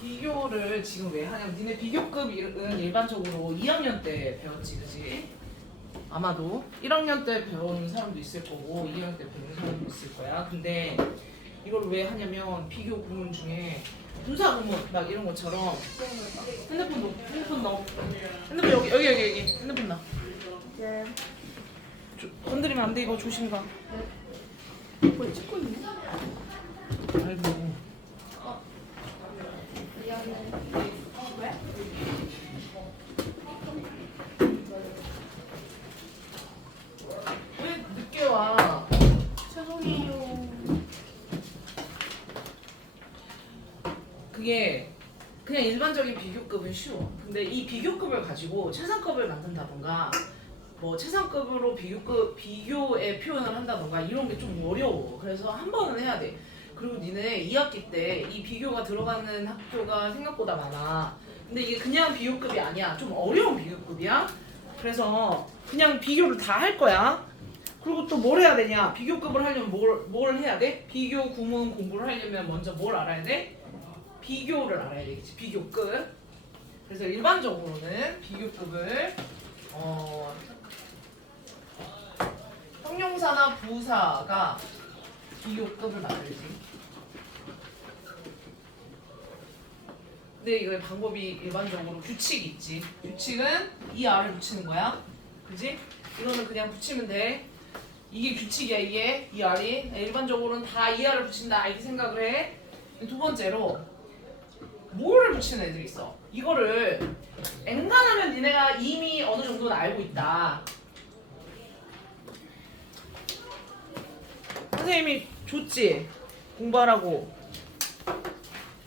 비교를 지금 왜 하냐면 니네 비교급은 일반적으로 2학년 때 배웠지, 그지? 아마도 1학년 때 배우는 사람도 있을 거고 2학년 때 배우는 사람도 있을 거야. 근데 이걸 왜 하냐면 비교 구문 중에 분사 구문 막 이런 것처럼 핸드폰 넣어. 핸드폰 여기 핸드폰 놔. 네. 건드리면 안 돼. 이거 조심 가. 뭘 찍고 있네? 아이고. 미안해. 왜? 왜 늦게 와? 죄송해요. 그게 그냥 일반적인 비교급은 쉬워. 근데 이 비교급을 가지고 최상급을 만든다던가 뭐 최상급으로 비교의 표현을 한다던가 이런 게 좀 어려워. 그래서 한 번은 해야 돼. 그리고 니네 2학기 때 이 비교가 들어가는 학교가 생각보다 많아. 근데 이게 그냥 비교급이 아니야. 좀 어려운 비교급이야. 그래서 그냥 비교를 다 할 거야. 그리고 또 뭘 해야 되냐? 비교급을 하려면 뭘 해야 돼? 비교 구문 공부를 하려면 먼저 뭘 알아야 돼? 비교를 알아야 되겠지. 비교급. 그래서 일반적으로는 비교급을 형용사나 부사가 비교급을 만들지. 근데 이거 방법이 일반적으로 규칙이 있지. 규칙은 이 R을 붙이는 거야. 그지? 이거는 그냥 붙이면 돼. 이게 규칙이야. 이게 이 R이. 일반적으로는 다 이 R을 붙인다 이렇게 생각을 해. 두 번째로 뭐를 붙이는 애들이 있어. 이거를 엔간하면 니네가 이미 어느 정도는 알고 있다. 선생님이 줬지? 공부하라고.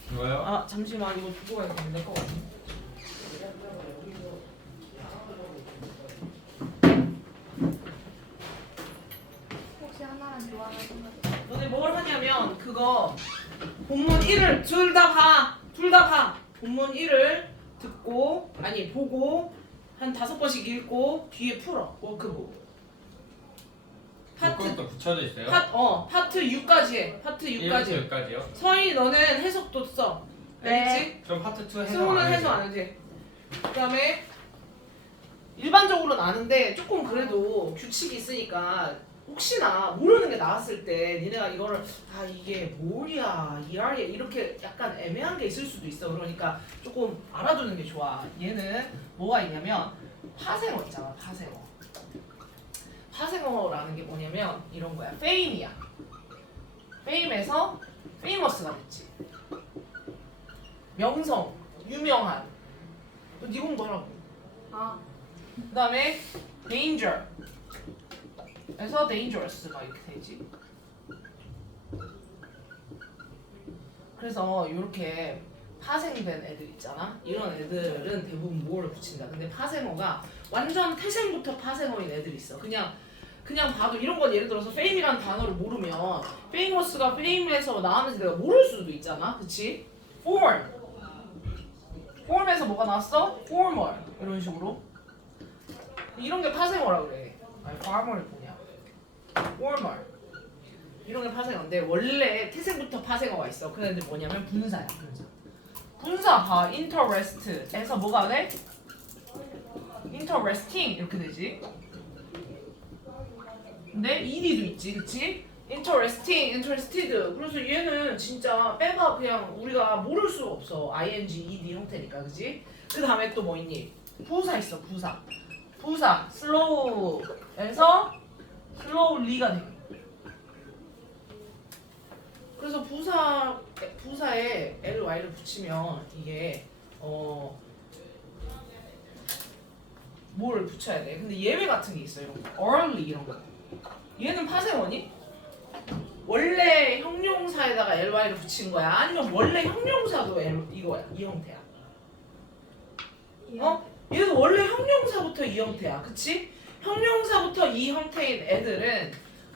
뭐요? 아 잠시만 이거 두고 가야 되는데 거 같아. 혹시 하나만 좋아하는 거? 너네 뭘 하냐면 그거 본문 1을 둘 다 봐. 본문 1을 듣고 아니 보고 한 5번씩 읽고 뒤에 풀어. 워크북. 그것도 붙여져 있어요? 파트 6까지 해. 파트 6까지. 6까지요? 서희 너는 해석도 써. 네. 알겠지? 그럼 파트 2 해석 승우는 안 해석 해요? 안 해도 돼. 그다음에 일반적으로는 아는데 조금 그래도 규칙이 있으니까 혹시나 모르는 게 나왔을 때 니네가 이거를 아 이게 뭐야 이알이야 이렇게 약간 애매한 게 있을 수도 있어. 그러니까 조금 알아두는 게 좋아. 얘는 뭐가 있냐면 파생어 있잖아. 파생어라는 게 뭐냐면 이런 거야. 페임이야. 페임에서 페이머스가 됐지. 명성, 유명한. 네 공부하라고. 아, 그 다음에 danger 에서 dangerous가 이렇게 되지. 그래서 이렇게 파생된 애들 있잖아. 이런 애들은 대부분 뭐를 붙인다. 근데 파생어가 완전 태생부터 파생어인 애들이 있어. 그냥 봐도 이런 건 예를 들어서 fame이라는 단어를 모르면 famous가 fame에서 나왔는지 내가 모를 수도 있잖아. 그치? form에서 뭐가 나왔어? formal 이런 식으로. 이런 게 파생어라 그래. 아니 farmer이 뭐냐? formal. 이런 게 파생어인데 원래 태생부터 파생어가 있어. 그 애들 뭐냐면 분사야. 분사 봐. interest에서 뭐가 돼? interesting 이렇게 되지. 근데 ed도 있지, 그치? interesting, interested. 그래서 얘는 진짜 빼봐 그냥 우리가 모를 수가 없어. ing, ed 형태니까, 그치? 그 다음에 또 뭐 있니? 부사 있어, 부사. slow에서 slowly가 돼. 그래서 부사에 ly를 붙이면 이게 뭐를 붙여야 돼. 근데 예외 같은 게 있어. 이런 거. early 이런 거. 얘는 파생어니? 원래 형용사에다가 ly를 붙인 거야? 아니면 원래 형용사도 이거야? 이 형태야? 얘는 원래 형용사부터 이 형태야. 그치? 형용사부터 이 형태인 애들은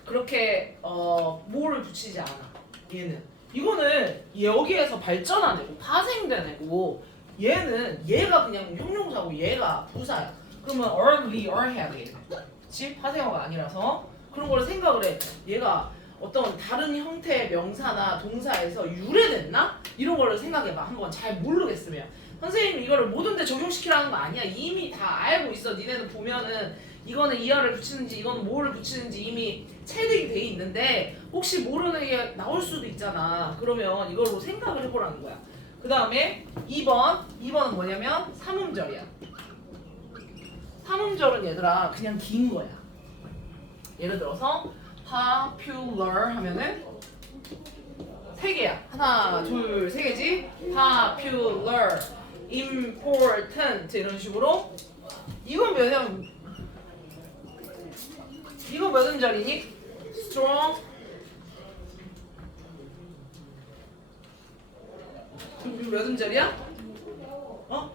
그렇게 뭐를 붙이지 않아. 얘는 이거는 여기에서 발전한 애고 파생된 애고 얘가 그냥 형용사고 얘가 부사야. 그러면 early 해야 되겠네. 그치? 파생어가 아니라서 그런 걸 생각을 해. 얘가 어떤 다른 형태의 명사나 동사에서 유래됐나? 이런 거를 생각해봐. 한번 잘 모르겠으면. 선생님이 이거를 모든 데 적용시키라는 거 아니야. 이미 다 알고 있어. 니네는 보면은 이거는 이하를 붙이는지 이거는 뭐를 붙이는지 이미 체득이 돼 있는데 혹시 모르는 게 나올 수도 있잖아. 그러면 이걸로 생각을 해보라는 거야. 그 다음에 2번은 뭐냐면 삼음절이야. 삼음절은 얘들아 그냥 긴 거야. 예를 들어서 popular 하면은 세 개야. 하나, 둘, 세 개지? popular, important 이런 식으로. 이건 이거 몇 음절이니? strong. 이거 몇 음절이야? 어?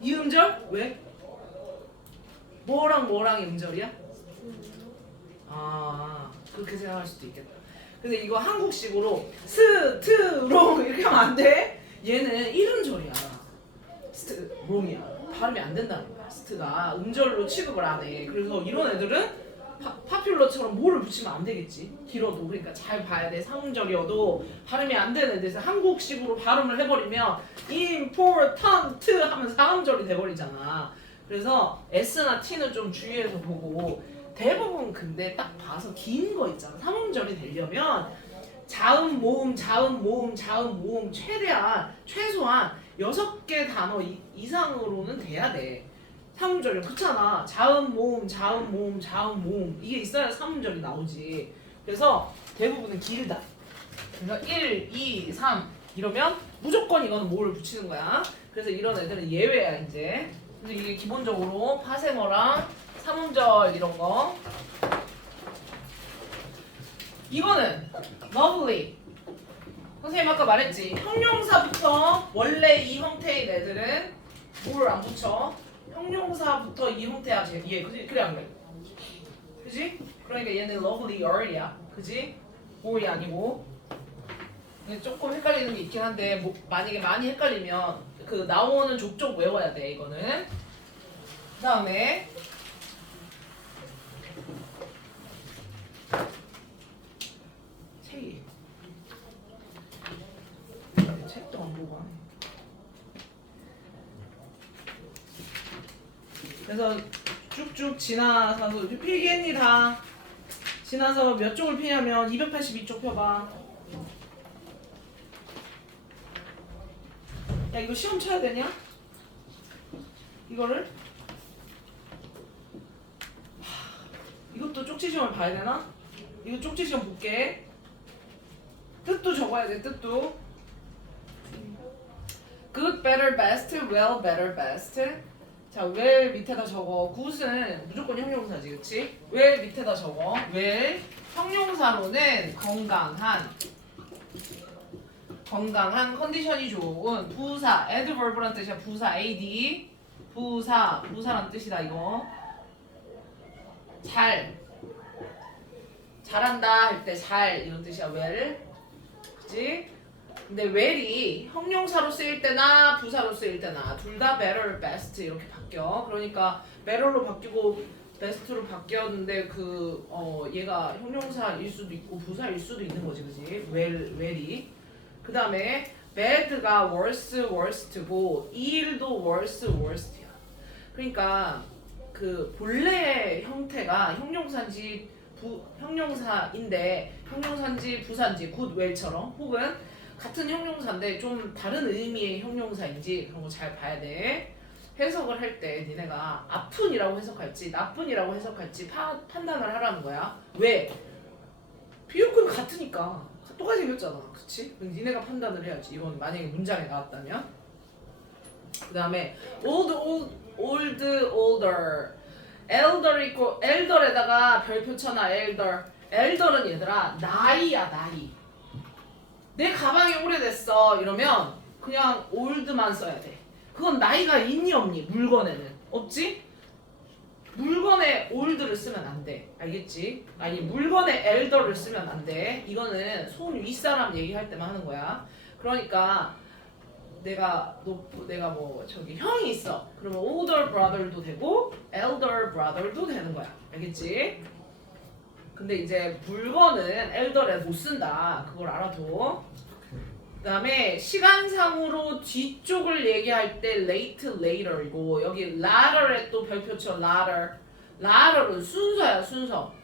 이 음절? 왜? 뭐랑 이 음절이야? 아, 그렇게 생각할 수도 있겠다. 근데 이거 한국식으로 스트롱 이렇게 하면 안 돼. 얘는 1음절이야. 스트롱이야. 발음이 안 된다는 거야. 스트가 음절로 취급을 안 해. 그래서 이런 애들은 파퓰러처럼 뭐를 붙이면 안 되겠지. 길어도. 그러니까 잘 봐야 돼. 3음절이어도 발음이 안 되는 애들에서 한국식으로 발음을 해버리면 important 하면 4음절이 돼버리잖아. 그래서 S나 T는 좀 주의해서 보고 대부분 근데 딱 봐서 긴 거 있잖아. 3음절이 되려면 자음, 모음, 자음, 모음, 자음, 모음 최소한 6개 단어 이상으로는 돼야 돼. 3음절이 그렇잖아. 자음, 모음, 자음, 모음, 자음, 모음 이게 있어야 3음절이 나오지. 그래서 대부분은 길다. 그러니까 1, 2, 3 이러면 무조건 이거는 뭐를 붙이는 거야. 그래서 이런 애들은 예외야 이제. 근데 이게 기본적으로 파세머랑 3음절 이런 거. 이거는 lovely. 선생님 아까 말했지. 형용사부터 원래 이 형태의 애들은 뭐를 안 붙여. 형용사부터 이 형태야. 얘 그지? 그래 안 그래? 그지? 그러니까 얘는 lovelier야. 그지? boy 아니고. 근데 조금 헷갈리는 게 있긴 한데 만약에 많이 헷갈리면 그 나오는 족족 외워야 돼 이거는. 그 다음에 책도 안 보고 하네. 그래서 쭉쭉 지나서 필기했니 다? 지나서 몇 쪽을 피냐면 282쪽 펴봐. 야 이거 시험 쳐야 되냐? 이거를? 이것도 쪽지 시험을 봐야 되나? 이거 쪽지 시험 볼게. 뜻도 적어야 돼. 뜻도. good, better, best, well, better, best. 자, well 밑에다 적어. good은 무조건 형용사지, 그치? well 밑에다 적어. well 형용사로는 건강한 컨디션이 좋은 부사 adverb란 뜻이야. 부사 ad 부사란 뜻이다 이거. 잘한다 할 때 잘 이런 뜻이야. well 그치? 근데 well이 형용사로 쓰일 때나 부사로 쓰일 때나 둘 다 better, best 이렇게 바뀌어. 그러니까 better로 바뀌고 best로 바뀌었는데 얘가 형용사일 수도 있고 부사일 수도 있는 거지, 그지? well이. 그 다음에 bad가 worse, worst고 이 일도 worse, worst야. 그러니까 그 본래의 형태가 형용사인지 형용사인지 부사인지 good, well처럼 혹은 같은 형용사인데 좀 다른 의미의 형용사인지 그런 거 잘 봐야 돼. 해석을 할 때 니네가 아픈이라고 해석할지 나쁜이라고 해석할지 판단을 하라는 거야. 왜? 비교급이 같으니까 똑같이 생겼잖아. 그치? 니네가 판단을 해야지. 이건 만약에 문장에 나왔다면. 그 다음에 old, older elder 있고 elder에다가 별표 쳐놔. elder은 얘들아 나이야. 나이. 내 가방이 오래됐어 이러면 그냥 old만 써야 돼. 그건 나이가 있니 없니? 물건에는 없지? 물건에 old를 쓰면 안 돼. 알겠지? 아니 물건에 elder를 쓰면 안 돼. 이거는 손 윗사람 얘기할 때만 하는 거야. 그러니까 내가 뭐 저기 형이 있어. 그러면 older brother도 되고 elder brother도 되는 거야. 알겠지? 근데 이제 물건은 elder에 못 쓴다. 그걸 알아둬. 그다음에 시간상으로 뒤쪽을 얘기할 때 late, later이고 여기 latter에 또 별표쳐 latter. latter은 순서야 순서.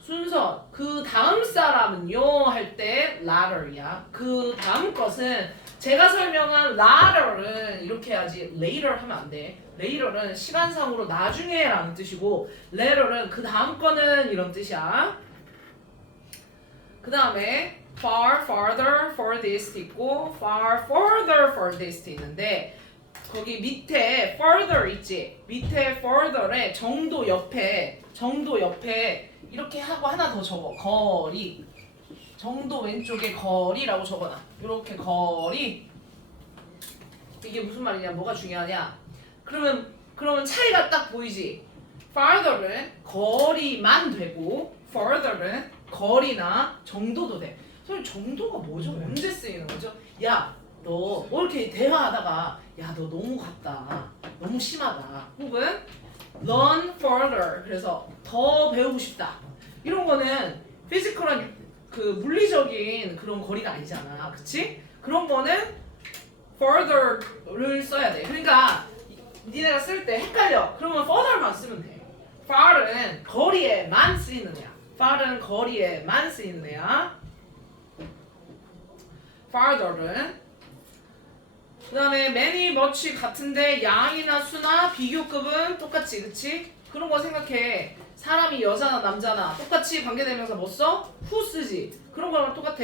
순서. 그 다음 사람은요 할 때 latter이야. 그 다음 것은 제가 설명한 latter은 이렇게 해야지 later 하면 안 돼. later은 시간상으로 나중에라는 뜻이고 letter은 그 다음 거는 이런 뜻이야. 그 다음에 far, farther, farthest 있고 far, further, farthest 있는데 거기 밑에 further 있지? 밑에 further에 정도 옆에 이렇게 하고 하나 더 적어. 거리. 정도 왼쪽에 거리라고 적어놔. 이렇게 거리. 이게 무슨 말이냐? 뭐가 중요하냐? 그러면 차이가 딱 보이지? farther는 거리만 되고 further는 거리나 정도도 돼. 선생님 정도가 뭐죠? 언제 쓰이는 거죠? 야, 너 뭐 이렇게 대화하다가 야, 너 너무 같다. 너무 심하다. 혹은 learn further. 그래서 더 배우고 싶다. 이런 거는 피지컬한 그 물리적인 그런 거리가 아니잖아. 그치? 그런 거는 further를 써야 돼. 그러니까 니네가 쓸 때 헷갈려. 그러면 further만 쓰면 돼. far은 거리에만 쓰이는 애야. far은 거리에만 쓰이는 애야. farther는 그 다음에 many, much 같은데 양이나 수나 비교급은 똑같지, 그치? 그런 거 생각해. 사람이 여자나 남자나 똑같이 관계대명사 뭐 써? who 쓰지. 그런 거랑 똑같아.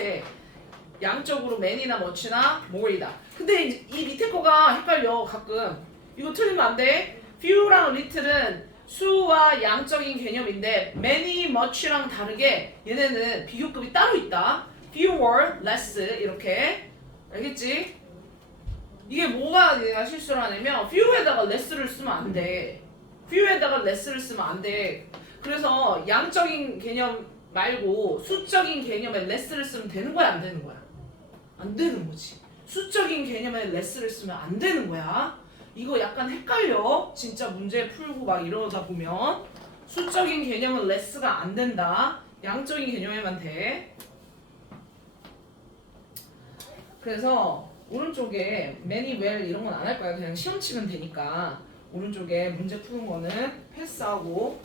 양적으로 many나 much나 more이다. 근데 이 밑에 거가 헷갈려 가끔. 이거 틀리면 안 돼. few랑 little은 수와 양적인 개념인데 many, much랑 다르게 얘네는 비교급이 따로 있다. fewer, less 이렇게. 알겠지? 이게 뭐가 내가 실수를 하냐면 few에다가 less를 쓰면 안 돼. few에다가 less를 쓰면 안 돼. 그래서 양적인 개념 말고 수적인 개념에 less를 쓰면 되는 거야, 안 되는 거야? 안 되는 거지. 수적인 개념에 less를 쓰면 안 되는 거야. 이거 약간 헷갈려. 진짜 문제 풀고 막 이러다 보면 수적인 개념은 less가 안 된다. 양적인 개념에만 돼. 그래서 오른쪽에 many, well 이런 건 안 할 거야. 그냥 시험 치면 되니까 오른쪽에 문제 푸는 거는 패스하고.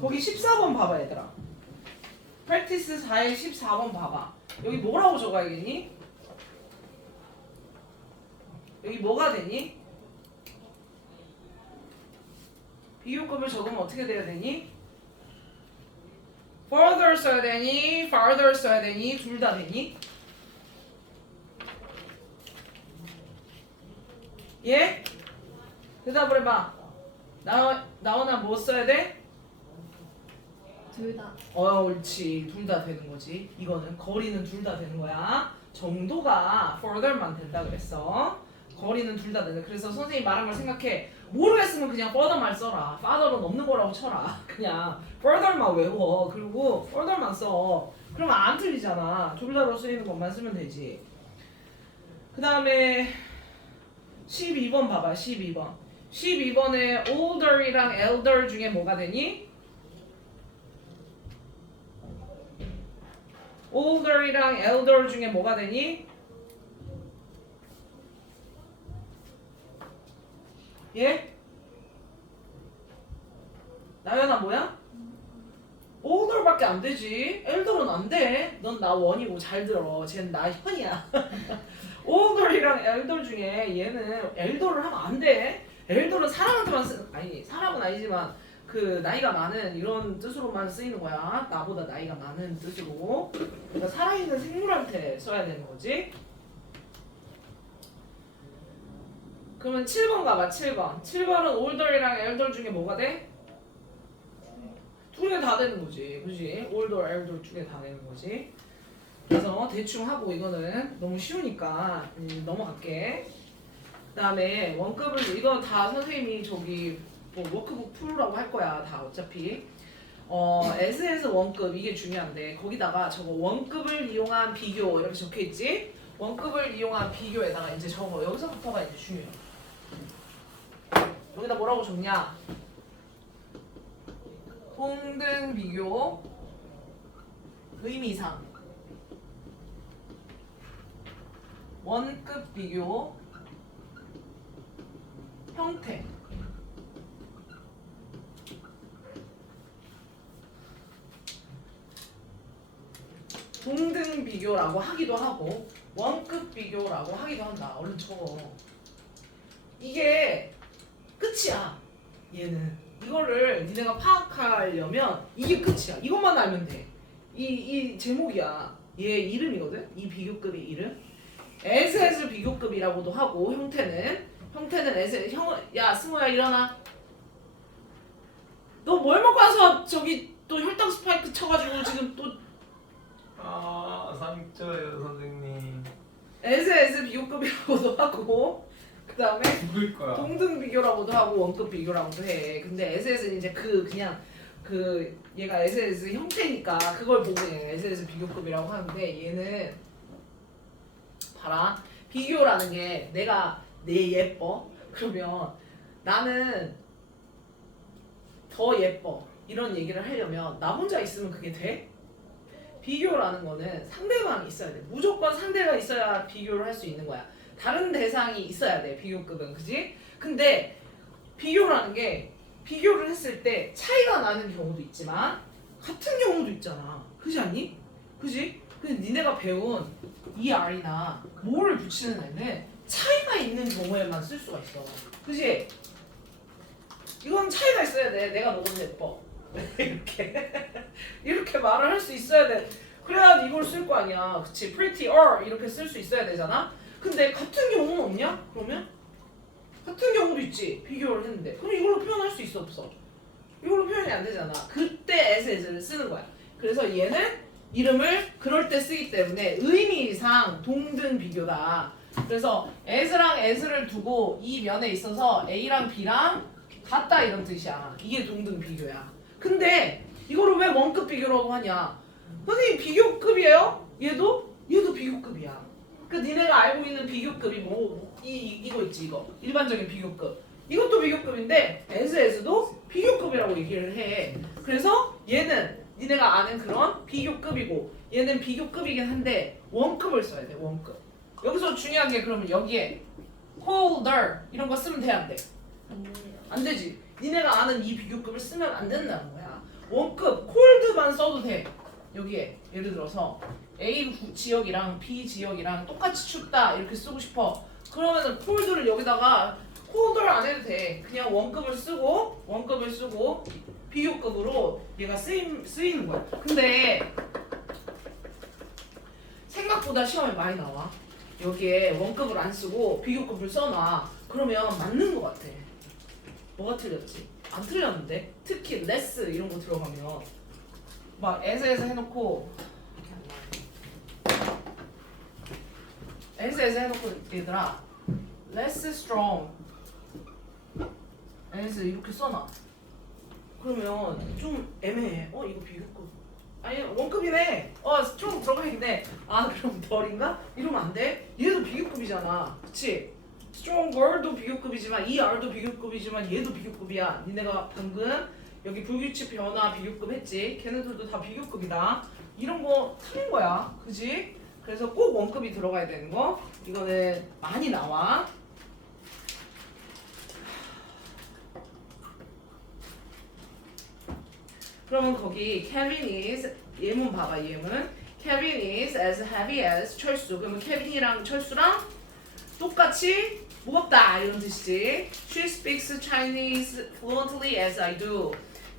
거기 14번 봐봐 얘들아. practice 4의 14번 봐봐. 여기 뭐라고 적어야겠니? 여기 뭐가 되니? 비교급을 적으면 어떻게 돼야 되니? further 써야 되니? farther 써야 되니? 둘 다 되니? 예? 대답을 해봐. 나오나 뭐 써야 돼? 둘 다. 옳지. 둘 다 되는 거지. 이거는 거리는 둘 다 되는 거야. 정도가 further만 된다 그랬어. 거리는 둘 다 된다. 그래서 선생님이 말한 걸 생각해. 모르겠으면 그냥 further만 써라. farther은 없는 거라고 쳐라. 그냥 further만 외워. 그리고 further만 써. 그러면 안 틀리잖아. 둘 다로 쓰이는 것만 쓰면 되지. 그 다음에 12번 봐봐. 12번. 12번에 older이랑 elder 중에 뭐가 되니? older이랑 elder 중에 뭐가 되니? 예? 나연아 뭐야? older밖에 안 되지. elder은 안 돼. 넌 나 원이고 잘 들어. 쟤는 나 현이야. older이랑 elder 중에 얘는 elder를 하면 안 돼. elder은 사람한테만 아니 사람은 아니지만 그 나이가 많은 이런 뜻으로만 쓰이는 거야. 나보다 나이가 많은 뜻으로. 그러니까 살아있는 생물한테 써야 되는 거지. 그러면 7번 가봐. 7번. 7번은 older이랑 elder 중에 뭐가 돼? 두 개 다 되는 거지. 그지? older, elder 두 개 다 되는 거지. 그래서 대충 하고 이거는 너무 쉬우니까 넘어갈게. 그 다음에 원급을 이거 다 선생님이 저기 뭐 워크북 풀라고 할 거야. 다 어차피. S에서 원급 이게 중요한데 거기다가 저거 원급을 이용한 비교 이렇게 적혀 있지? 원급을 이용한 비교에다가 이제 저거 여기서부터가 이제 중요해. 여기다 뭐라고 적냐? 동등 비교 의미상 원급 비교 형태 동등 비교라고 하기도 하고 원급 비교라고 하기도 한다. 얼른 적어. 이게 끝이야. 얘는 이거를 니네가 파악하려면 이게 끝이야. 이것만 알면 돼. 이 제목이야. 얘 이름이거든. 이 비교급의 이름. as 비교급이라고도 하고 형태는 as 야 승호야 일어나. 너 뭘 먹고 와서 저기 또 혈당 스파이크 쳐가지고 지금 또 아 상처예요 선생님. as 비교급이라고도 하고 그 다음에 죽을 거야. 동등 비교라고도 하고 원급 비교라고도 해. 근데 SS는 이제 그냥 얘가 SS 형태니까 그걸 보고 그냥 SS 비교급이라고 하는데 얘는 봐라. 비교라는 게 내가 내 예뻐? 그러면 나는 더 예뻐. 이런 얘기를 하려면 나 혼자 있으면 그게 돼? 비교라는 거는 상대방이 있어야 돼. 무조건 상대가 있어야 비교를 할 수 있는 거야. 다른 대상이 있어야 돼. 비교급은. 그지? 근데 비교라는 게 비교를 했을 때 차이가 나는 경우도 있지만 같은 경우도 있잖아. 그지 않니? 그지? 근데 니네가 배운 ER이나 뭐를 붙이는 애는 차이가 있는 경우에만 쓸 수가 있어. 그지? 이건 차이가 있어야 돼. 내가 너보다 예뻐. 이렇게 말을 할 수 있어야 돼. 그래야 이걸 쓸 거 아니야. 그치? prettier 이렇게 쓸 수 있어야 되잖아. 근데 같은 경우는 없냐? 그러면? 같은 경우도 있지. 비교를 했는데. 그럼 이걸로 표현할 수 있어 없어? 이걸로 표현이 안 되잖아. 그때 SS를 쓰는 거야. 그래서 얘는 이름을 그럴 때 쓰기 때문에 의미상 동등 비교다. 그래서 as랑 s를 두고 이 면에 있어서 a랑 b랑 같다 이런 뜻이야. 이게 동등 비교야. 근데 이거를 왜 원급 비교라고 하냐? 선생님 비교급이에요? 얘도 비교급이야. 그 니네가 알고 있는 비교급이 이거 있지 이거 일반적인 비교급. 이것도 비교급인데 SS도 비교급이라고 얘기를 해. 그래서 얘는 니네가 아는 그런 비교급이고 얘는 비교급이긴 한데 원급을 써야 돼. 원급. 여기서 중요한 게 그러면 여기에 colder 이런 거 쓰면 돼 안 돼? 안 돼요. 안 되지. 니네가 아는 이 비교급을 쓰면 안 된다는 거야. 원급 cold만 써도 돼. 여기에 예를 들어서 A 지역이랑 B 지역이랑 똑같이 춥다 이렇게 쓰고 싶어. 그러면은 cold를 여기다가 colder 안 해도 돼. 그냥 원급을 쓰고 비교급으로 얘가 쓰이는 거야. 근데 생각보다 시험에 많이 나와. 여기에 원급을 안 쓰고 비교급을 써놔. 그러면 맞는 것 같아. 뭐가 틀렸지? 안 틀렸는데? 특히 less 이런 거 들어가면 막 as에서 해놓고 as에서 해놓고 얘들아 less strong as 이렇게 써놔. 그러면 좀 애매해. 이거 비교급 아니 원급이네. strong 들어가 있네. 아 그럼 덜인가? 이러면 안 돼. 얘도 비교급이잖아. 그치? stronger 비교급이지만 ER도 비교급이지만 얘도 비교급이야. 니네가 방금 여기 불규칙 변화 비교급 했지? 걔네들도 다 비교급이다. 이런 거 틀린 거야. 그지? 그래서 꼭 원급이 들어가야 되는 거. 이거는 많이 나와. 그러면 거기 Kevin is 예문 봐봐. 예문 Kevin is as heavy as 철수. 그러면 케빈이랑 철수랑 똑같이 무겁다 이런 뜻이지. She speaks Chinese fluently as I do.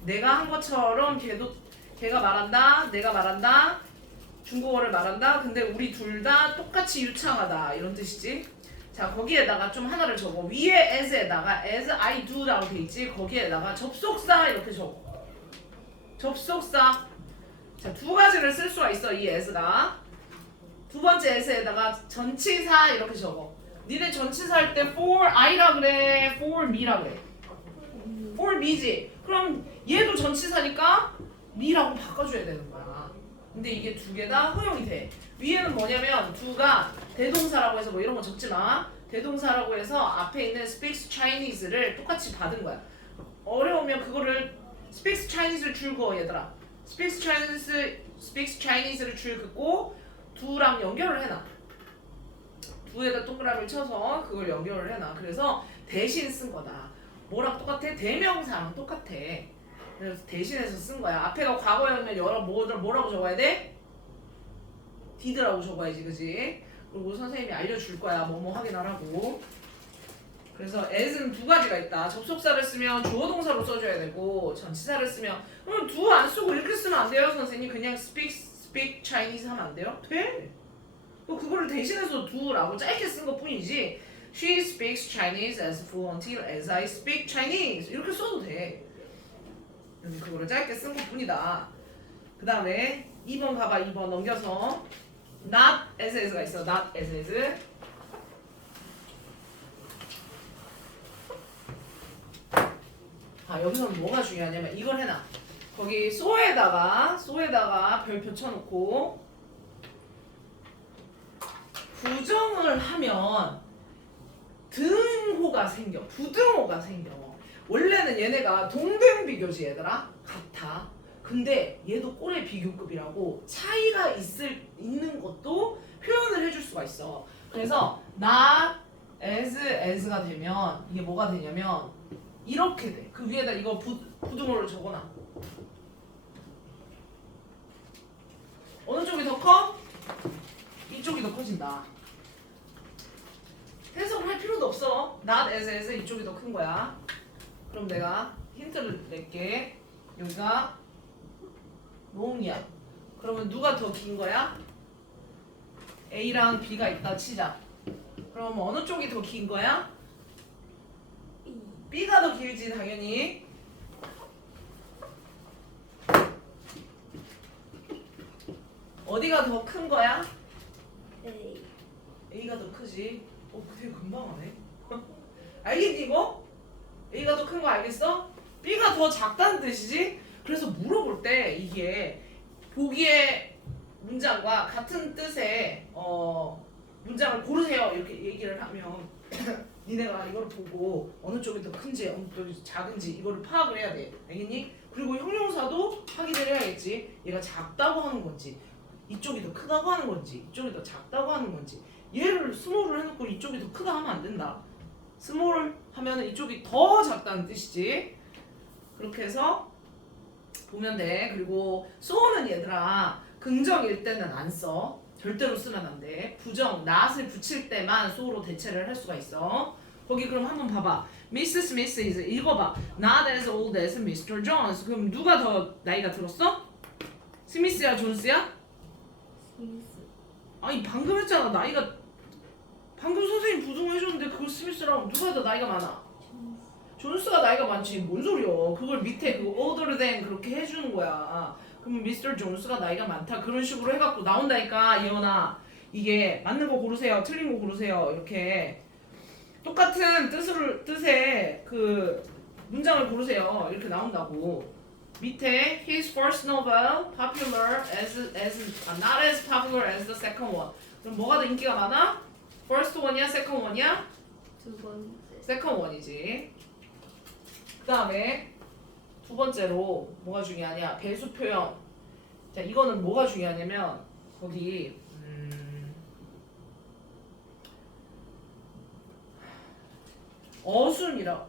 내가 한 것처럼 걔가 말한다. 내가 말한다. 중국어를 말한다. 근데 우리 둘 다 똑같이 유창하다 이런 뜻이지. 자 거기에다가 좀 하나를 적어. 위에 as에다가 as I do라고 돼 있지. 거기에다가 접속사 이렇게 적어. 접속사. 자 두 가지를 쓸 수가 있어 이 as가. 두 번째 as에다가 전치사 이렇게 적어. 니네 전치사 할 때 for I라 그래, for me라 그래. for me지. 그럼 얘도 전치사니까 me라고 바꿔줘야 되는 거야. 근데 이게 두 개 다 허용이 돼. 위에는 뭐냐면 두가 대동사라고 해서 뭐 이런 거 적지 마. 대동사라고 해서 앞에 있는 speaks Chinese를 똑같이 받은 거야. 어려우면 그거를 speaks Chinese를 줄 그어 얘들아. speaks Chinese를 줄 긋고 do랑 연결을 해놔. do에다 동그라미를 쳐서 그걸 연결을 해놔. 그래서 대신 쓴 거다. 뭐랑 똑같아? 대명사랑 똑같아. 그래서 대신해서 쓴 거야. 앞에가 과거였으면 뭐라고 적어야 돼? did라고 적어야지, 그지? 그리고 선생님이 알려줄 거야. 뭐뭐 확인하라고. 그래서 as는 두 가지가 있다. 접속사를 쓰면 주어 동사로 써줘야 되고 전치사를 쓰면 그럼 do 안 쓰고 이렇게 쓰면 안 돼요, 선생님. 그냥 speak Chinese 하면 안 돼요? 돼. 그거를 대신해서 do라고 짧게 쓴 것 뿐이지. She speaks Chinese as fluently as I speak Chinese 이렇게 써도 돼. 그거를 짧게 쓴 것 뿐이다. 그 다음에 2번 가봐. 2번 넘겨서 not as as가 있어. not as as. 여기서는 뭐가 중요하냐면 이걸 해놔. 거기 so에다가 별표 쳐놓고 부정을 하면 등호가 생겨. 부등호가 생겨. 원래는 얘네가 동등 비교지 얘들아. 같아. 근데 얘도 꼴의 비교급이라고 차이가 있는 것도 표현을 해줄 수가 있어. 그래서 not as가 되면 이게 뭐가 되냐면 이렇게 돼. 그 위에다 이거 부등호를 적어놔. 어느 쪽이 더 커? 이쪽이 더 커진다. 해석을 할 필요도 없어. not as 이쪽이 더 큰 거야. 그럼 내가 힌트를 낼게. 여기가 long이야. 그러면 누가 더 긴 거야? A랑 B가 있다 치자. 그럼 어느 쪽이 더 긴 거야? B가 더 길지 당연히. 어디가 더 큰 거야? A. A가 더 크지. 되게 금방 하네. 알겠니 이거? A가 더 큰 거 알겠어? B가 더 작다는 뜻이지? 그래서 물어볼 때 이게 보기에 문장과 같은 뜻의 문장을 고르세요 이렇게 얘기를 하면 니네가 이걸 보고 어느 쪽이 더 큰지 어느 쪽이 작은지 이거를 파악을 해야 돼. 알겠니? 그리고 형용사도 확인을 해야겠지. 얘가 작다고 하는 건지 이쪽이 더 크다고 하는 건지 이쪽이 더 작다고 하는 건지. 얘를 스몰을 해놓고 이쪽이 더 크다 하면 안 된다. 스몰 하면 이쪽이 더 작다는 뜻이지. 그렇게 해서 보면 돼. 그리고 so는 얘들아 긍정일 때는 안 써. 절대로 쓰면 안 돼. 부정, not을 붙일 때만 so로 대체를 할 수가 있어. 거기 그럼 한번 봐봐. Mrs. Smith is 읽어봐. Not as old as Mr. Jones. 그럼 누가 더 나이가 들었어? 스미스야, 존스야? 스미스. 아니 방금 했잖아. 나이가 방금 선생님 부정해줬는데 그걸 스미스랑 누가 더 나이가 많아? 존스가 나이가 많지. 뭔 소리야. 그걸 밑에 그 older than 그렇게 해주는 거야. 그럼 미스터 존스가 나이가 많다. 그런 식으로 해갖고 나온다니까. 이현아. 이게 맞는 거 고르세요. 틀린 거 고르세요. 이렇게 똑같은 뜻의 그 문장을 고르세요. 이렇게 나온다고. 밑에 his first novel popular not as popular as the second one. 그럼 뭐가 더 인기가 많아? first one이야, second one이야? 두 번째. second one이지. 그 다음에 두 번째로 뭐가 중요하냐? 배수 표현. 자, 이거는 뭐가 중요하냐면 거기 어순이라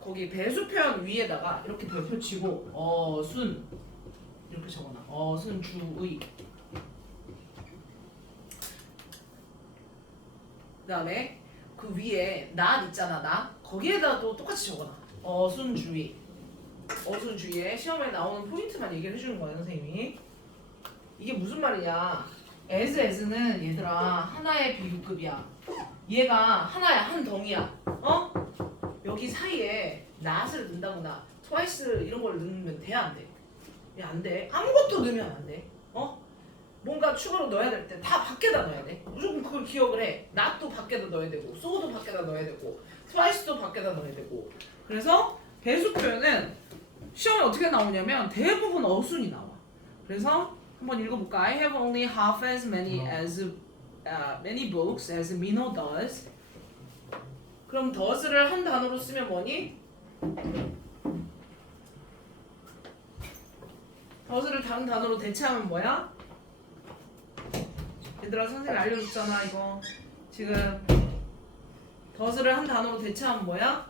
거기 배수 표현 위에다가 이렇게 별표 치고 어순 이렇게 적어놔. 어순 주의. 그다음에 그 위에 낫 있잖아. 나 거기에다도 똑같이 적어놔. 어순주의. 어순주의에 시험에 나오는 포인트만 얘기를 해주는 거야 선생님이. 이게 무슨 말이냐? as는 얘들아 하나의 비교급이야. 얘가 하나야, 한 덩이야. 여기 사이에 not을 넣는다거나 twice 이런 걸 넣으면 돼, 안 돼? 야, 안 돼. 아무것도 넣으면 안 돼. 뭔가 추가로 넣어야 될 때 다 밖에다 넣어야 돼. 무조건 그걸 기억을 해. not도 밖에다 넣어야 되고 so도 밖에다 넣어야 되고 twice도 밖에다 넣어야 되고. 그래서 배수 표현은 시험에 어떻게 나오냐면 대부분 어순이 나와. 그래서 한번 읽어볼까? I have only half as many books as Minho does. 그럼 does를 한 단어로 쓰면 뭐니? does를 다른 단어로 대체하면 뭐야? 얘들아 선생님이 알려줬잖아 이거. 지금 does를 한 단어로 대체하면 뭐야?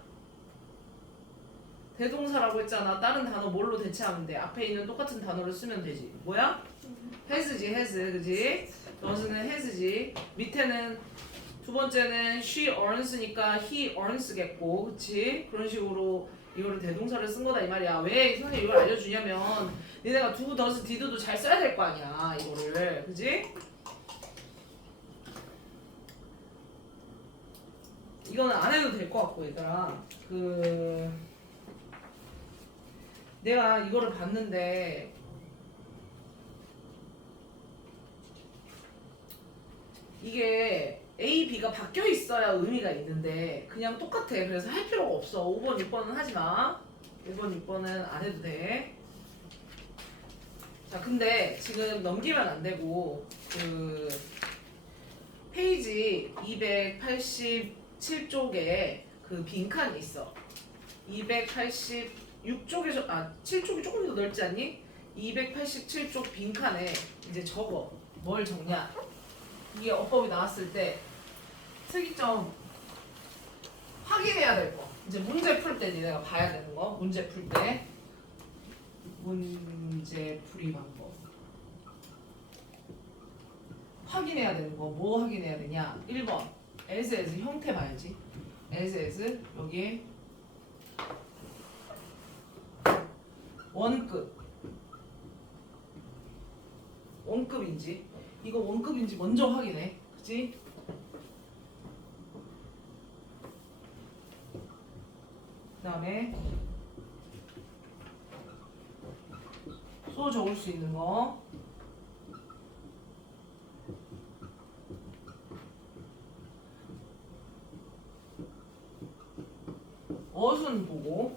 대동사라고 했잖아. 다른 단어 뭘로 대체하면 돼? 앞에 있는 똑같은 단어를 쓰면 되지. 뭐야? has지 has 그지? does는 has지. 밑에는 두 번째는 she earns니까 he earns겠고 그치? 그런 식으로 이거를 대동사를 쓴 거다 이 말이야. 왜 선생님이 이걸 알려주냐면 니네가 do, does, did도 잘 써야 될 거 아니야 이거를. 그지? 이거는 안 해도 될 것 같고 얘들아. 내가 이거를 봤는데 이게 A, B가 바뀌어 있어야 의미가 있는데 그냥 똑같아. 그래서 할 필요가 없어. 5번, 6번은 하지 마. 5번, 6번은 안 해도 돼. 자, 근데 지금 넘기면 안 되고 페이지 287쪽에 그 빈칸이 있어. 286쪽에 7쪽이 조금 더 넓지 않니? 287쪽 빈칸에 이제 적어. 뭘 적냐? 이게 어법이 나왔을 때 특이점 확인해야 될 거. 이제 문제 풀 때 내가 봐야 되는 거. 문제 풀 때 문제 풀이 방법. 확인해야 되는 거. 뭐 확인해야 되냐? 1번 as 형태 봐야지. as 여기에 원급인지 이거 원급인지 먼저 확인해. 그치? 그 다음에 소 적을 수 있는 거. 어순 보고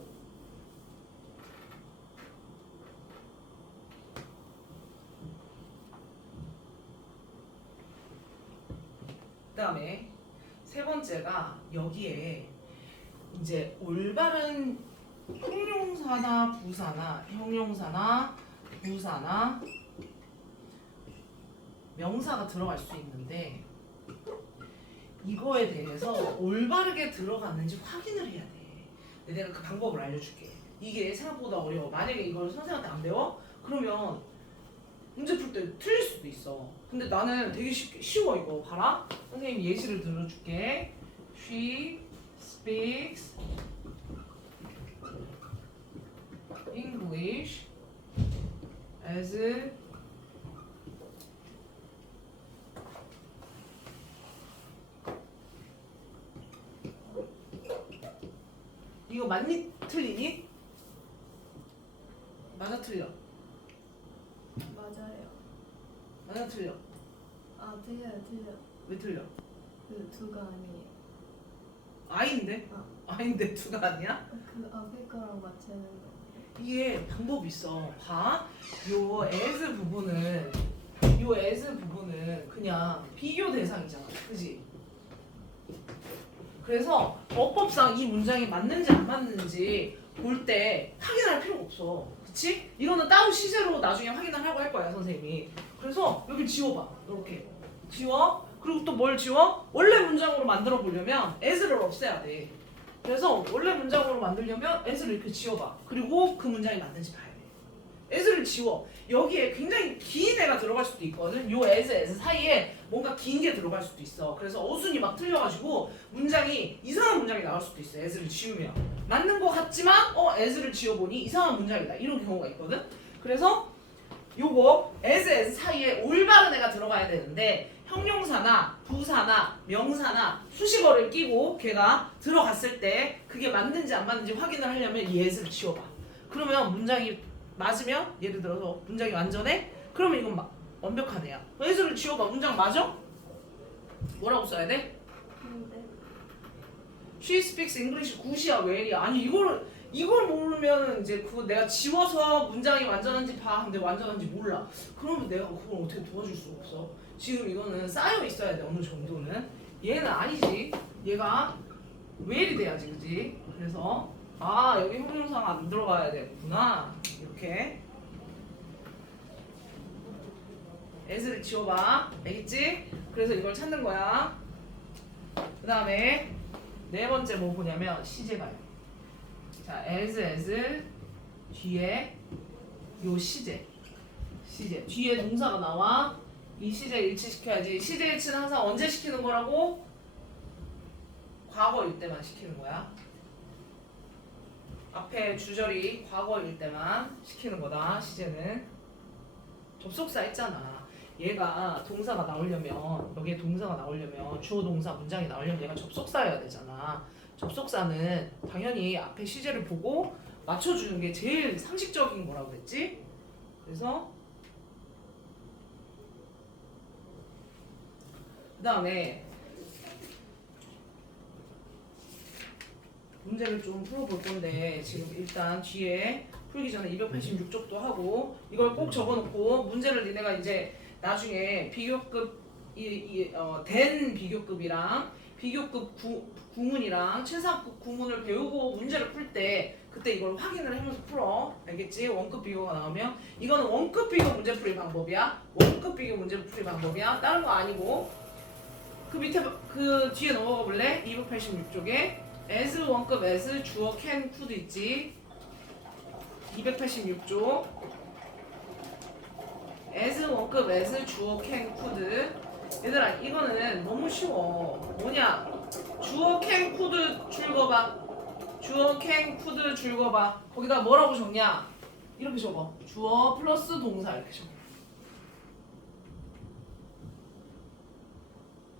그 다음에 세 번째가 여기에 이제 올바른 형용사나 부사나 명사가 들어갈 수 있는데 이거에 대해서 올바르게 들어갔는지 확인을 해야 돼. 근데 내가 그 방법을 알려줄게. 이게 생각보다 어려워. 만약에 이걸 선생님한테 안 배워? 그러면 문제 풀 때 틀릴 수도 있어. 근데 나는 되게 쉬워 이거. 봐라. 선생님 예시를 들어줄게. She speaks English as 이거 맞니? 틀리니? 맞아 틀려? 맞아요. 맞아 틀려? 아 틀려요. 왜 틀려? 그 두가 아니에요. 아인데? 아인데 두가 아니야? 그 앞에 거랑 맞추는 거. 이게 방법이 있어. 봐. 요 as 부분은 그냥 비교 대상이잖아. 그지? 그래서 어법상 이 문장이 맞는지 안 맞는지 볼 때 확인할 필요가 없어. 그치? 이거는 따로 시제로 나중에 확인하라고 할 거야 선생님이. 그래서 여기 지워봐. 이렇게 지워. 그리고 또 뭘 지워? 원래 문장으로 만들어 보려면 as를 없애야 돼. 그래서 원래 문장으로 만들려면 as를 이렇게 지워봐. 그리고 그 문장이 맞는지 봐야 돼. as를 지워. 여기에 굉장히 긴 애가 들어갈 수도 있거든. 요 as 사이에 뭔가 긴 게 들어갈 수도 있어. 그래서 어순이 막 틀려가지고 문장이 이상한 문장이 나올 수도 있어. as를 지우면 맞는 것 같지만 as를 지워보니 이상한 문장이다. 이런 경우가 있거든. 그래서 요거 as 사이에 올바른 애가 들어가야 되는데 형용사나 부사나 명사나 수식어를 끼고 걔가 들어갔을 때 그게 맞는지 안 맞는지 확인을 하려면 이 as를 지워봐. 그러면 문장이 맞으면 예를 들어서 문장이 완전해? 그러면 이건 완벽한 애야. as를 지워봐. 문장 맞아? 뭐라고 써야 돼? 근데 She speaks English 굿이야 well이야. 아니 이걸 모르면 이제 그거 내가 지워서 문장이 완전한지 봐. 근데 완전한지 몰라. 그러면 내가 그걸 어떻게 도와줄 수가 없어. 지금 이거는 쌓여 있어야 돼 어느 정도는. 얘는 아니지. 얘가 well이 돼야지, 그지? 그래서 여기 형용사가 안 들어가야 되구나. 이렇게 as를 지워봐. 알겠지? 그래서 이걸 찾는 거야. 그 다음에 네 번째 뭐 보냐면 시제가요. 자, as 뒤에 요 시제 뒤에 동사가 나와. 이 시제 일치시켜야지. 시제 일치는 항상 언제 시키는 거라고? 과거일 때만 시키는 거야. 앞에 주절이 과거일 때만 시키는 거다. 시제는 접속사 있잖아. 얘가 동사가 나오려면, 여기에 동사가 나오려면, 주어 동사 문장이 나오려면 얘가 접속사여야 되잖아. 접속사는 당연히 앞에 시제를 보고 맞춰주는 게 제일 상식적인 거라고 그랬지? 그래서 그 다음에 문제를 좀 풀어볼 건데, 지금 일단 뒤에 풀기 전에 286쪽도 하고 이걸 꼭 적어놓고 문제를 니네가 이제 나중에 비교급 된 비교급이랑 비교급 구문이랑 최상급 구문을 배우고 문제를 풀 때 그때 이걸 확인을 하면서 풀어. 알겠지? 원급 비교가 나오면 이거는 원급 비교 문제 풀이 방법이야. 원급 비교 문제 풀이 방법이야. 다른 거 아니고. 그 밑에 그 뒤에 넘어가 볼래? 286쪽에 as 원급 as 주어 can could 있지. 286쪽 as 원급 as 주어 can could. 얘들아 이거는 너무 쉬워. 뭐냐? 주어 can could 줄거봐. 주어 can could 줄거봐. 거기다 뭐라고 적냐? 이렇게 적어. 주어 플러스 동사 이렇게 적어.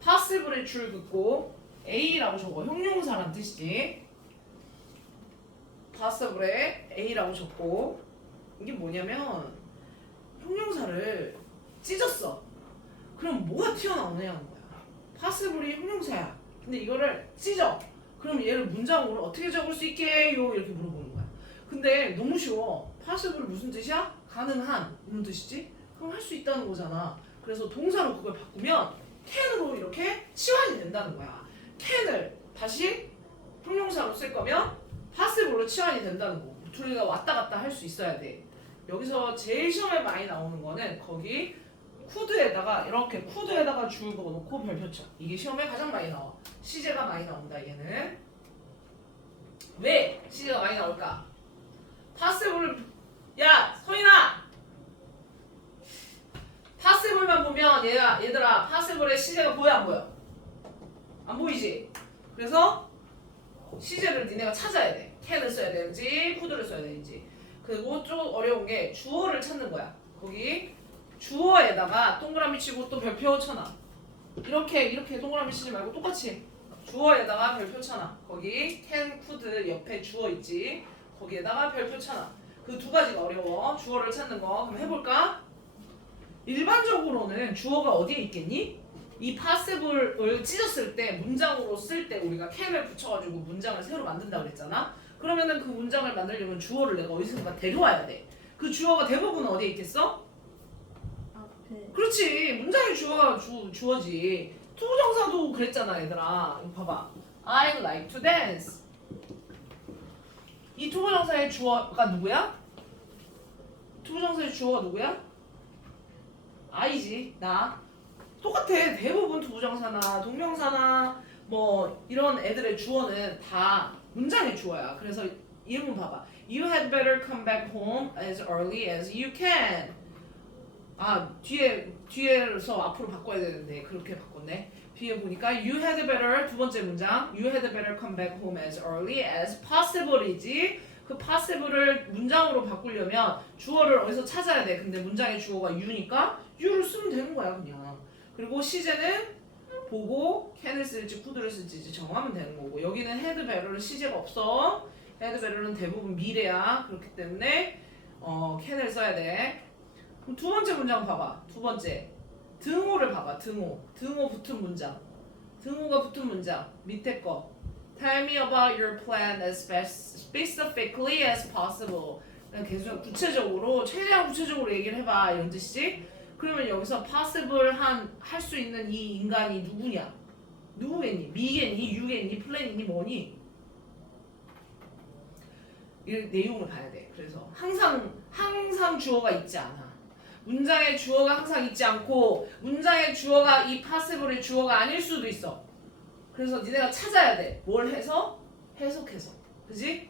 possible의 줄 긋고 A라고 적어. 형용사란 뜻이지. possible에 A라고 적고, 이게 뭐냐면 형용사를 찢었어. 그럼 뭐가 튀어나오냐는 거야. possible이 형용사야. 근데 이거를 찢어. 그럼 얘를 문장으로 어떻게 적을 수 있게요? 이렇게 물어보는 거야. 근데 너무 쉬워. possible 무슨 뜻이야? 가능한 이런 뜻이지? 그럼 할 수 있다는 거잖아. 그래서 동사로 그걸 바꾸면 can으로 이렇게 치환이 된다는 거야. can을 다시 형용사로 쓸 거면 passible로 치환이 된다는 거. 둘이가 왔다 갔다 할 수 있어야 돼. 여기서 제일 시험에 많이 나오는 거는 거기 could에다가 이렇게 could에다가 줄 그어놓고 별표 쳐. 이게 시험에 가장 많이 나와. 시제가 많이 나온다. 얘는 왜 시제가 많이 나올까? passible를 야 서인아, passible만 보면 얘들아 passible의 시제가 보여 안 보여? 안 보이지? 그래서 시제를 니네가 찾아야 돼. can을 써야 되는지 could를 써야 되는지. 그리고 좀 어려운 게 주어를 찾는 거야. 거기 주어에다가 동그라미 치고 또 별표 쳐놔. 이렇게 동그라미 치지 말고 똑같이 주어에다가 별표 쳐놔. 거기 can, could 옆에 주어 있지. 거기에다가 별표 쳐놔. 그 두 가지가 어려워. 주어를 찾는 거. 그럼 해볼까? 일반적으로는 주어가 어디에 있겠니? 이 passible을 찢었을 때 문장으로 쓸 때 우리가 can을 붙여가지고 문장을 새로 만든다 그랬잖아. 그러면은 그 문장을 만들려면 주어를 내가 어디선가 데려와야 돼. 그 주어가 대부분 어디에 있겠어? 앞에. 그렇지. 문장의 주어가 주어지. 투부정사도 그랬잖아 얘들아. 이거 봐봐. I like to dance. 이 투부정사의 주어가 누구야? 투부정사의 주어가 누구야? I지. 나. 똑같아. 대부분 투부정사나 동명사나 뭐 이런 애들의 주어는 다 문장의 주어야. 그래서 이름은 봐봐. You had better come back home as early as you can. 뒤에서 앞으로 바꿔야 되는데 그렇게 바꿨네. 뒤에 보니까 you had better 두 번째 문장 you had better come back home as early as possible이지. 그 possible을 문장으로 바꾸려면 주어를 어디서 찾아야 돼. 근데 문장의 주어가 you니까 you를 쓰면 되는 거야 그냥. 그리고 시제는 보고 can을 쓸지 could를 쓸지 정하면 되는 거고, 여기는 had better는 시제가 없어. had better는 대부분 미래야. 그렇기 때문에 can을 써야 돼. 그럼 두 번째 문장 봐봐. 두 번째 등호를 봐봐. 등호 붙은 문장. 등호가 붙은 문장 밑에 거 Tell me about your plan as specifically as possible. 계속 구체적으로 최대한 구체적으로 얘기를 해봐 이런 뜻이지. 그러면 여기서 possible 할 수 있는 이 인간이 누구냐? 누구겠니? 미겠니? 유겠니? 플랜이니? 뭐니? 이 내용을 봐야 돼. 그래서 항상 주어가 있지 않아. 문장의 주어가 항상 있지 않고 문장의 주어가 이 파시블의 주어가 아닐 수도 있어. 그래서 니네가 찾아야 돼. 뭘 해서? 해석해서. 그지?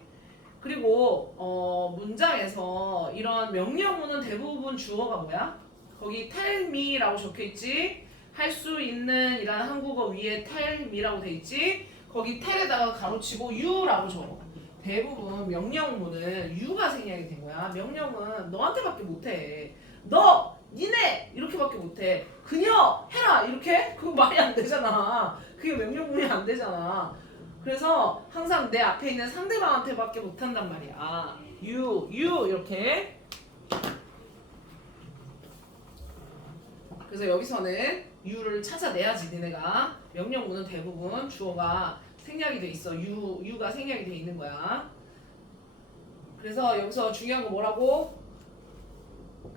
그리고 문장에서 이런 명령문은 대부분 주어가 뭐야? 거기 tell me라고 적혀있지? 할 수 있는 이라는 한국어 위에 tell me라고 돼 있지? 거기 tell에다가 가로치고 you라고 적어. 대부분 명령문은 you가 생략이 된 거야. 명령은 너한테밖에 못해. 너, 니네 이렇게밖에 못해. 그녀 해라 이렇게? 그거 말이 안 되잖아. 그게 명령문이 안 되잖아. 그래서 항상 내 앞에 있는 상대방한테밖에 못한단 말이야. you 이렇게. 그래서 여기서는 you를 찾아내야지. 니네가 명령문은 대부분 주어가 생략이 돼 있어. you가 생략이 돼 있는 거야. 그래서 여기서 중요한 거 뭐라고?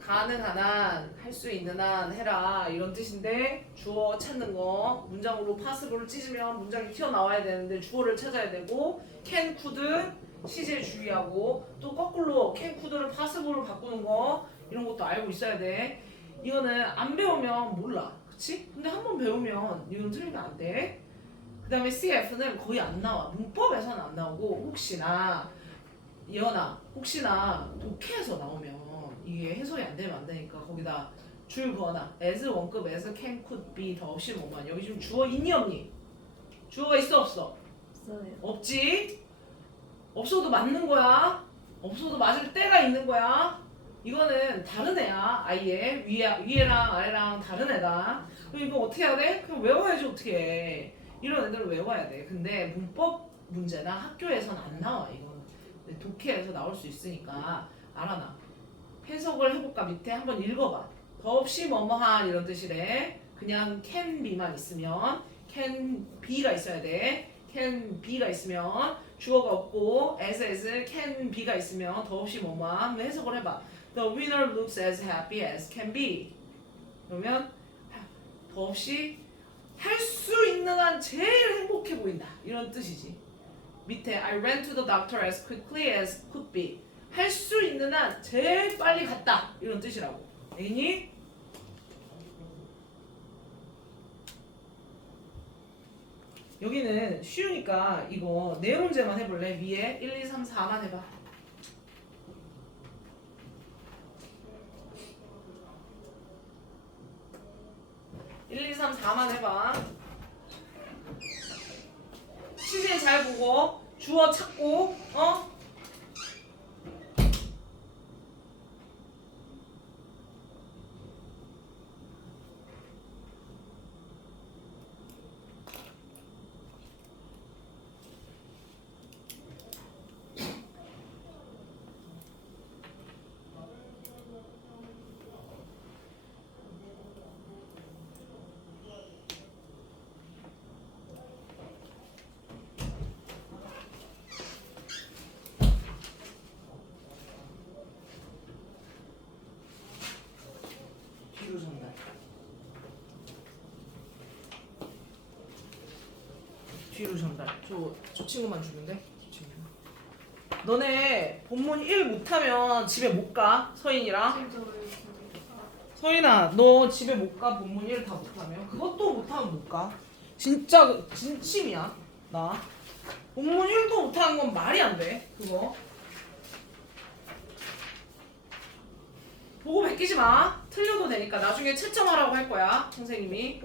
가능한 한, 할 수 있는 한 해라 이런 뜻인데 주어 찾는 거 문장으로 possible을 찢으면 문장이 튀어나와야 되는데 주어를 찾아야 되고 can, could, 시제 주의하고 또 거꾸로 can, could를 possible로 바꾸는 거 이런 것도 알고 있어야 돼. 이거는 안 배우면 몰라. 그치? 근데 한 번 배우면 이건 틀리면 안 돼. 그 다음에 CF는 거의 안 나와. 문법에서는 안 나오고 혹시나 예언아 혹시나 독해에서 나오면 이게 해석이 안 되면 안 되니까 거기다 줄 거나 as 원급 as can could be 더 없이 뭐만 여기 지금 주어 있니 없니? 주어가 있어 없어? 없어요. 없지? 없어도 맞는 거야. 없어도 맞을 때가 있는 거야. 이거는 다른 애야. 아예 위에랑 아래랑 다른 애다. 그럼 이거 어떻게 해야 돼? 그냥 외워야지 어떻게 해. 이런 애들은 외워야 돼. 근데 문법 문제나 학교에선 안 나와 이거는. 근데 독해에서 나올 수 있으니까 알아놔. 해석을 해볼까? 밑에 한번 읽어봐. 더 없이 뭐뭐한 이런 뜻이래. 그냥 can be만 있으면 can be가 있어야 돼. can be가 있으면 주어가 없고 as can be가 있으면 더 없이 뭐뭐한. 한번 해석을 해봐. The winner looks as happy as can be. 그러면 더 없이 할 수 있는 한 제일 행복해 보인다 이런 뜻이지. 밑에 I ran to the doctor as quickly as could be. 할 수 있는 한 제일 빨리 갔다 이런 뜻이라고. 알겠니? 여기는 쉬우니까 이거 네 문제만 해볼래? 위에 1, 2, 3, 4만 해봐. 1, 2, 3, 4만 해봐. 시제 잘 보고 주어 찾고 뒤로 전달. 뒤로 전달. 저 친구만 주는데. 저 친구. 너네 본문 1 못하면 집에 못 가. 서인이랑. 서인아, 너 집에 못 가. 본문 1 다 못하면. 그것도 못하면 못 가. 진짜 진심이야. 나. 본문 1도 못하는 건 말이 안 돼. 그거. 보고 베끼지 마. 틀려도 되니까. 나중에 채점하라고 할 거야. 선생님이.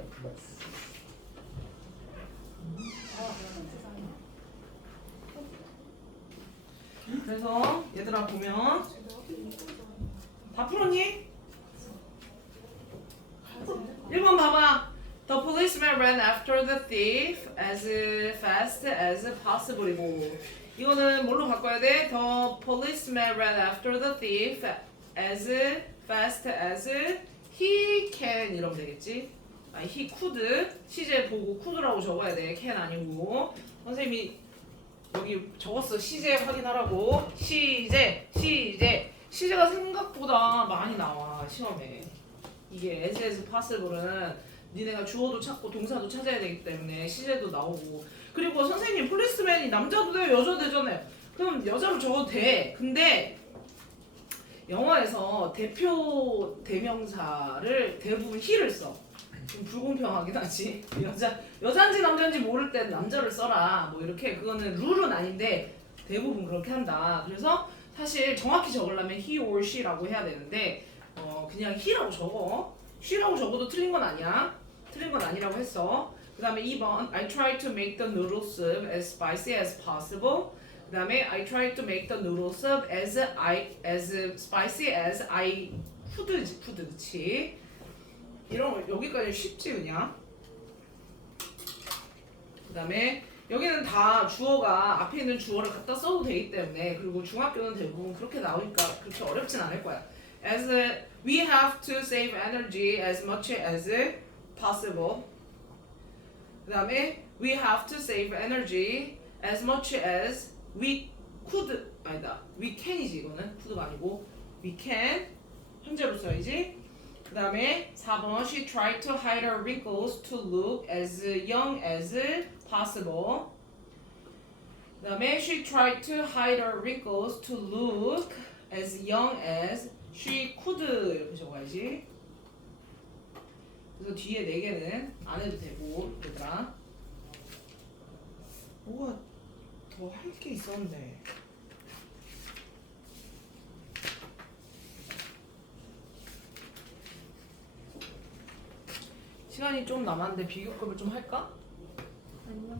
그래서 얘들아 보면 다 풀었니? 1번 봐봐. The policeman ran after the thief as fast as possible이고 이거는 뭘로 바꿔야 돼? The policeman ran after the thief as fast as he can 이러면 되겠지? he could 시제 보고 could라고 적어야 돼. can 아니고 선생님이 여기 적었어. 시제 확인하라고. 시제가 생각보다 많이 나와 시험에. 이게 as possible은 니네가 주어도 찾고 동사도 찾아야 되기 때문에 시제도 나오고 그리고 선생님 폴리스맨이 남자도 돼요 여자도 되잖아요. 그럼 여자로 적어도 돼. 근데 영어에서 대표 대명사를 대부분 he를 써. 좀 불공평하긴 하지. 여자인지 남자인지 모를 땐 남자를 써라. 뭐 이렇게 그거는 룰은 아닌데 대부분 그렇게 한다. 그래서 사실 정확히 적으려면 he or she라고 해야 되는데 그냥 he라고 적어. she라고 적어도 틀린 건 아니야. 틀린 건 아니라고 했어. 그 다음에 2번 I try to make the noodle soup as spicy as possible. 그 다음에 I try to make the noodle soup as spicy as I could. 그치? 이런 거 여기까지 쉽지 그냥. 그 다음에 여기는 다 주어가 앞에 있는 주어를 갖다 써도 되기 때문에 그리고 중학교는 대부분 그렇게 나오니까 그렇게 어렵진 않을 거야. As we have to save energy as much as possible. 그 다음에 we have to save energy as much as we could 아니다 we can이지 이거는 could가 아니고 we can 현재로 써야지. 그 다음에 4번 she tried to hide her wrinkles to look as young as possible. 그 다음에 she tried to hide her wrinkles to look as young as she could 이렇게 적어야지. 그래서 뒤에 4개는 안 해도 되고 얘들아 뭐가 더 할 게 있었는데 시간이 좀 남았는데 비교급을 좀 할까? 아니요.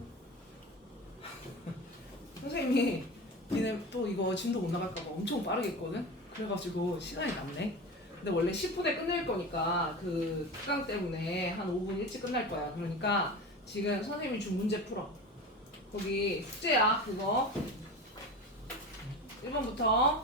선생님이 니네 또 이거 진도 못 나갈까 봐 엄청 빠르게 했거든? 그래가지고 시간이 남네. 근데 원래 10분에 끝낼 거니까 그 특강 때문에 한 5분 일찍 끝날 거야. 그러니까 지금 선생님이 준 문제 풀어. 거기 숙제야 그거 1번부터